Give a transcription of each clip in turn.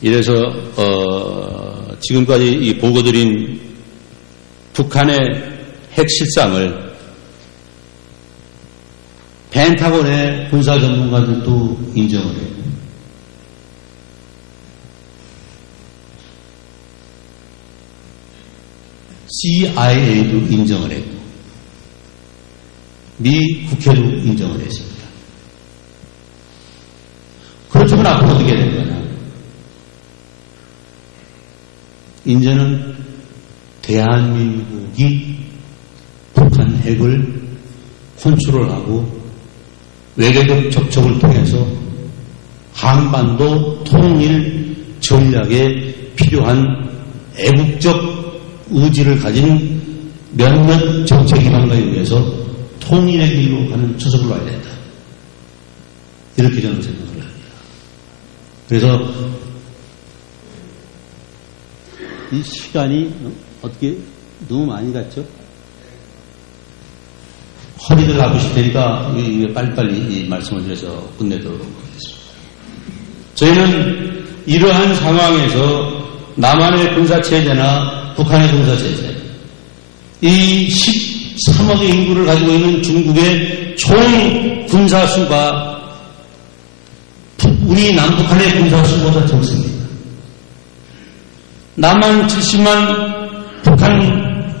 이래서 지금까지 이 보고드린 북한의 핵실상을 펜타곤의 군사 전문가들도 인정을 해요. CIA도 인정을 했고 미 국회도 인정을 했습니다. 그렇다면 앞으로 어떻게 될 거냐? 이제는 대한민국이 북한 핵을 컨트롤하고 외교적 접촉을 통해서 한반도 통일 전략에 필요한 애국적 의지를 가진 몇몇 정책 기관과에 의해서 통일의 길로 가는 초석을 놔야 된다. 이렇게 저는 생각을 합니다. 그래서 이 시간이 어떻게 너무 많이 갔죠? 허리를 아프실 테니까 빨리빨리 말씀을 드려서 끝내도록 하겠습니다. 저희는 이러한 상황에서 남한의 군사체제나 북한의 군사체제, 이 13억의 인구를 가지고 있는 중국의 총 군사수가 우리 남북한의 군사수보다 적습니다. 남한 70만, 북한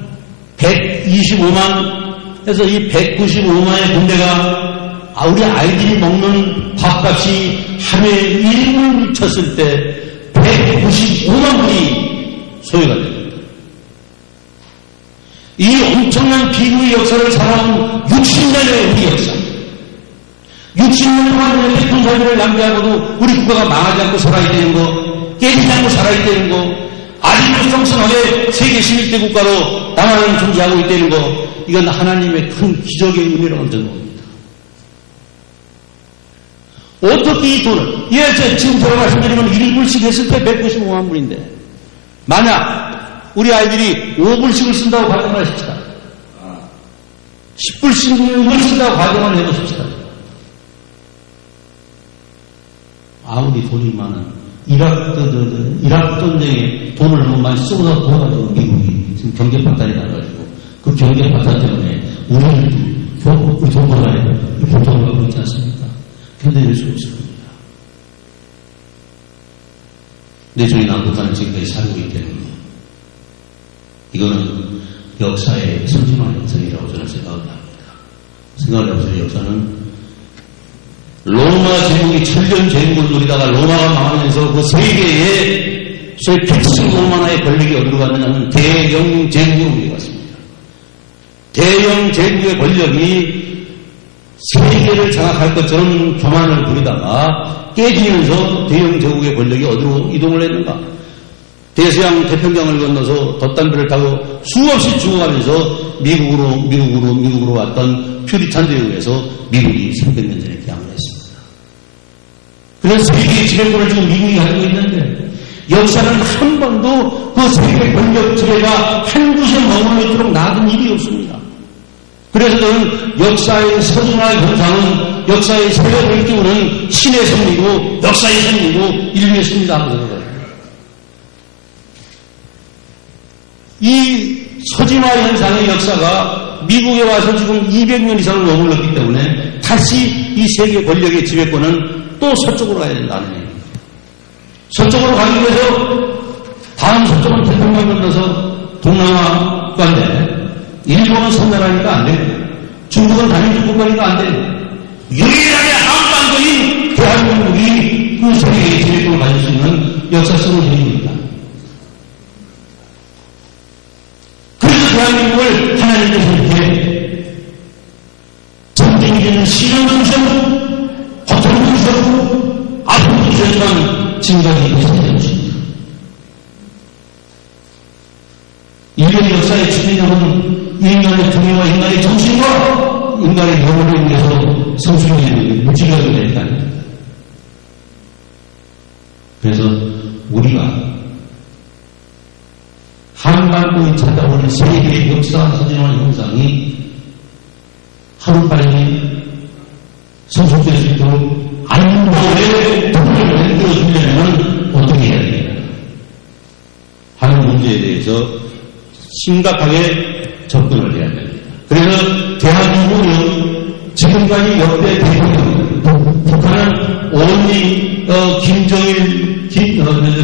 125만 해서 이 195만의 군대가 우리 아이들이 먹는 밥값이 하루에 1인을 쳤을 때 195만 분이 소요가 됩니다. 이 엄청난 비극의 역사를 살아온 60년의 우리 역사. 60년 동안 이렇게 군사들을 낭비하고도 우리 국가가 망하지 않고 살아야 되는 거, 깨지지 않고 살아야 되는 거, 아직도 성성하게 세계 11대 국가로 남한은 존재하고 있다는 거, 이건 하나님의 큰 기적의 은혜라고 저는 봅니다. 어떻게 이 돈을, 지금 제가 말씀드리면 1불씩 했을 때 195만 불인데, 만약 우리 아이들이 5불씩을 쓴다고 가정을 하십시다. 10불씩을 쓴다고 가정을 해보십시다. 아무리 돈이 많은 이라크 전쟁에 돈을 너무 많이 쏟아 부어가지고 미국이 지금 경제 파탄이 나가지고 그 경제 파탄 때문에 우리 돈 벌어야 돼. 보통을 하고 있지 않습니까? 견뎌낼 수 없습니다. 근데 저희 남북한은 지금까지 살고 있다는 거. 이거는 역사의 선진화의 현상이라고 저는 생각을 합니다. 생각을 해보세요. 역사는 로마 제국이 천년 제국을 누리다가 로마가 망하면서 그 세계에 소위 100만 원의 권력이 어디로 갔느냐면 대영 제국으로 옮겨갔습니다. 대영 제국의 권력이 세계를 장악할 것처럼 교만을 부리다가 깨지면서 대영 제국의 권력이 어디로 이동을 했는가? 대서양 태평양을 건너서 돛담배를 타고 수없이 죽어가면서 미국으로 왔던 퓨리탄들에 의해서 미국이 300년 전에 개항을 했습니다. 그래서 세계의 지배권을 지금 미국이 가지고 있는데 역사는 한 번도 그 세계 권력 지배가 한 곳에 머물러 있도록 놔둔 일이 없습니다. 그래서 저는 역사의 서준화 현상은 역사의 세력을 띄우는 신의 섭리고 역사의 섭리고 인류의 섭리다 하고 생각합니다. 이 서진화 현상의 역사가 미국에 와서 지금 200년 이상을 머물렀기 때문에 다시 이 세계 권력의 지배권은 또 서쪽으로 가야 된다는 얘기입니다. 서쪽으로 가기 위해서 다음 서쪽은 태평양 건너서 동남아 국가인데 일본은 선멸하니까 안 되고 중국은 단일주의 국가니까 안 되고 유일하게 한반도인 대한민국이 그 세계의 지배권을 가질 수 있는 역사성을 지닙니다. 대한민국을 하나님께서 이렇게 전쟁기는 시련도 주셨고 고통도 주셨고 아픔도 주셨지만 지금까지 계속해 오십니다. 인류의 역사의 추진력은 인간의 통일과 인간의 정신과 인간의 영혼을 위해서 성숙해지는 무지개가 되니까. 그래서 우리가 한반도에 찾아오는 세계의 역사 서진화 현상이 하루빨리 성숙될 수 있도록 안보의 도움을 만들어주려면 어떻게 해야 됩니까? 대해서 심각하게 접근을 해야 됩니다. 그래서 대한민국은 지금까지 역대 대통령, 북한은 온리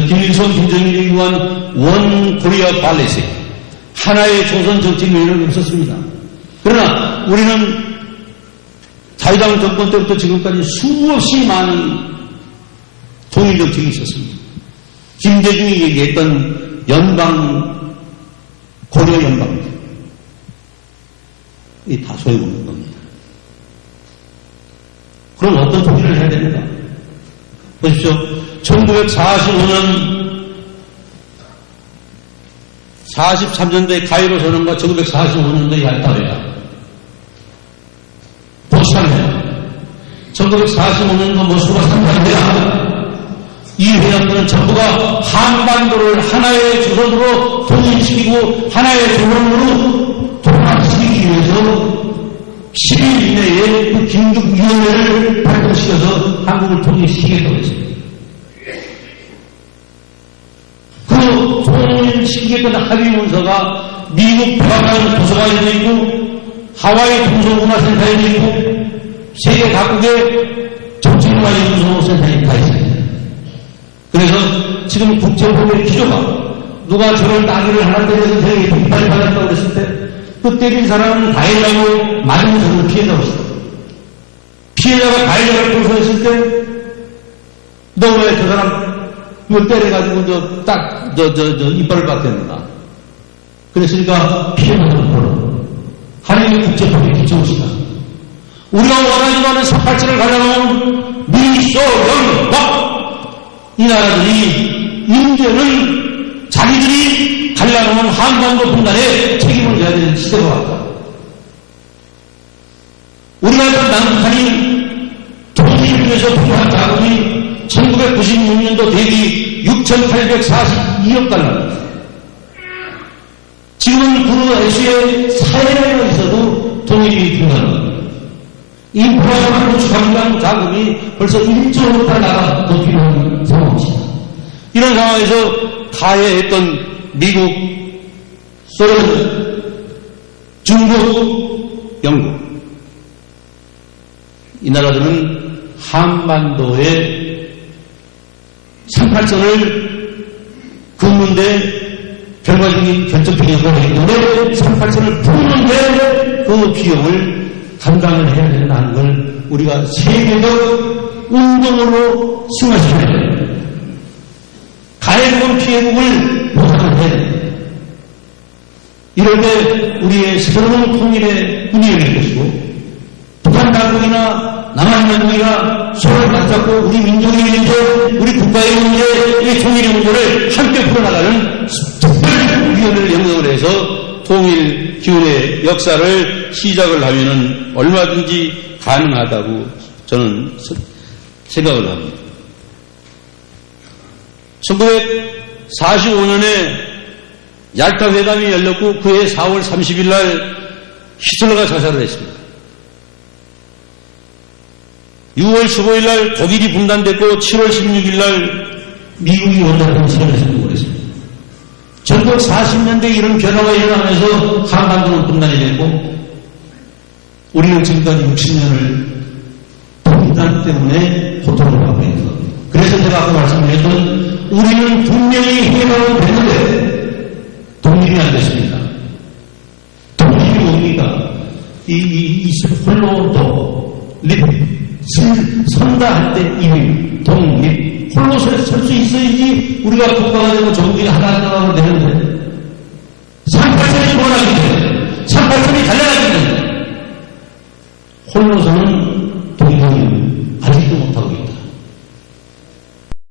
김일성, 김정일이 위한 원 코리아 팔리시, 하나의 조선 정책 메뉴는 없었습니다. 그러나 우리는 자유당 정권 때부터 지금까지 수없이 많은 통일 정책이 있었습니다. 김대중이 얘기했던 고려 연방, 이 다 소용없는 겁니다. 그럼 어떤 통일을 해야 됩니까? 보십시오. 1945년 43년도에 가이로 선언과 1945년도에 얄타회담, 포스탄회담, 1945년도 모스크바 삼각회담, 이 회담들은 전부가 한반도를 하나의 조선으로 통일시키고 하나의 조선으로 통합시키기 위해서 10일 이내에 그 긴급위원회를 발동시켜서 한국을 통일시키겠다고 했습니다. 그 통일시키겠다는 합의문서가 미국 백악관 도서관에도 있고 하와이 동서문화센터에도 있고 세계 각국의 정치문화연구소센터에 다 있습니다. 그래서 지금 국제법의 기조가 누가 저런 따기를 하나 때려서 되게 비판을 받았다고 그랬을 때 그 때린 사람은 가해자고 맞은 사람은 피해자고 있어. 피해자가 가해자를 고소했을 때 너 왜 저 사람 이거 때려가지고 이빨을 깎였는가. 그랬으니까 피해자는 물어. 하나님의 국제법의 기조시다. 우리가 원하지 않은 387을 가려면 미소, 영박 이 나라들이 인제는 자기들이 가려면 한반도 분단에 책임을 져야 되는 시대가 왔다. 우리나라 남북한이 통일을 위해서 투입한 자금이 1996년도 대비 6,842억 달러입니다. 지금은 그 애수에 사회가 있어도 통일이 불가능합니다. 인프라와 구축관광 자금이 벌써 1조 달러가 더 필요한 상황입니다. 이런 상황에서 가해했던 미국, 소련, 중국, 영국 이 나라들은 한반도에 38선을 긋는데 결과적인 결정적인 역할을 하기 때문에 38선을 푸는데 그 비용을 감당을 해야 된다는 걸 우리가 세계적 운동으로 승화시켜야 됩니다. 가해국은 피해국을 보상을 해야 됩니다. 이럴 때 우리의 새로운 통일의 운이 열릴 것이고 북한 당국이나 남한 당국이나 서로 맞잡고 우리 민족의 문제, 우리 국가의 문제, 이 통일의 문제를 함께 풀어나가는 특별위원회를 영성을 해서 통일 기운의 역사를 시작을 하면은 얼마든지 가능하다고 저는 생각을 합니다. 1945년에 얄타 회담이 열렸고 그해 4월 30일 날 히틀러가 자살을 했습니다. 6월 15일 날 독일이 분단됐고 7월 16일 날 미국이 원자력을 선언했습니다. 1940년대에 이런 변화가 일어나면서 한반도는 분단이 됐고 우리는 지금까지 60년을 분단 때문에 고통을 받고 있는 겁니다. 그래서 제가 아까 말씀드렸던 우리는 분명히 해방은 됐는데 독립이 안 됐습니다. 독립이 뭡니까? 홀로 선다 할 때 이미 독립 홀로 설 수 있어야지 우리가 국가가 되고 전국이 하나하나 되는데 38선이 원하기 때문에 38선이 달려가기 때문에 홀로서는